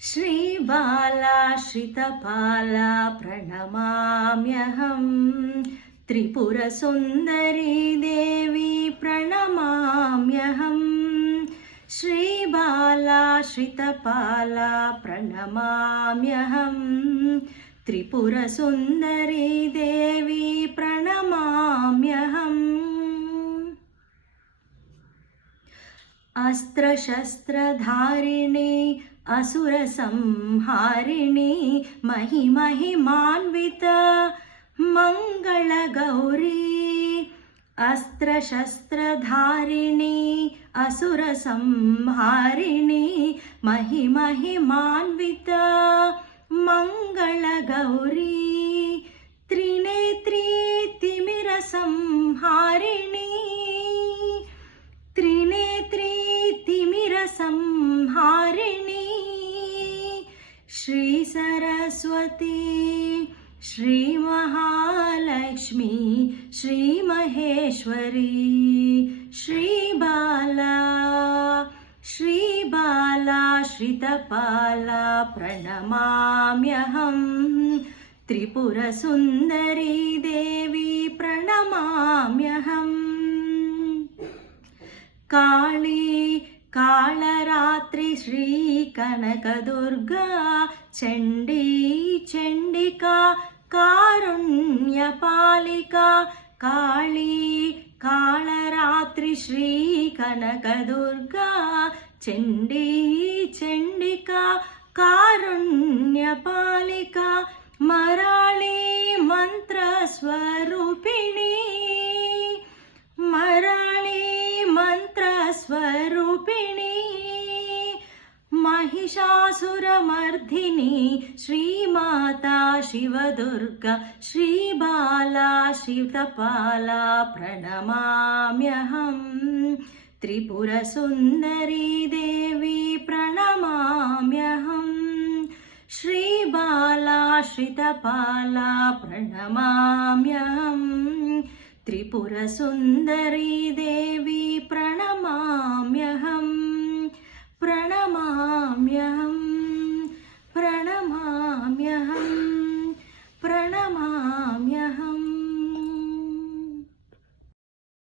श्रीबाला श्रितपाला प्रणमाम्यहं त्रिपुरसुन्दरी देवी प्रणमाम्यहं श्रीबाला श्रितपाला प्रणमाम्यहं त्रिपुरसुन्दरी देवी प्रणमाम्यहम् अस्त्रशस्त्रधारिणी असुरसंहारिणी महिमहिमान्विता मङ्गलगौरी अस्त्रशस्त्रधारिणी असुरसंहारिणी महिमहिमान्विता मङ्गलगौरी त्रिनेत्री तिमिरसंहारिणी त्रिनेत्री तिमिरसंहारिणी श्री सरस्वती श्री महालक्ष्मी श्री महेश्वरी श्रीबाला श्रितपाला प्रणमाम्यहं त्रिपुरसुन्दरी देवी प्रणमाम्यहम् काली कालरात्रि श्री कनकदुर्गा चण्डी चण्डिका कारुण्यपालिका काली कालरात्रि श्री कनकदुर्गा चण्डी चण्डिका कारुण्यपालिका मराळी मन्त्रस्वरूपिणी मराळी मंत्रस्वरूपिणी महिषासुरमर्दिनी श्रीमाता शिवदुर्गा श्रीबाला श्रितपाला प्रणमाम्यहं त्रिपुरसुन्दरी देवी प्रणमाम्यहं श्रीबाला श्रितपाला प्रणमाम्यहं त्रिपुरसुन्दरी देवी प्रणमाम्यहं प्रणमाम्यहम्।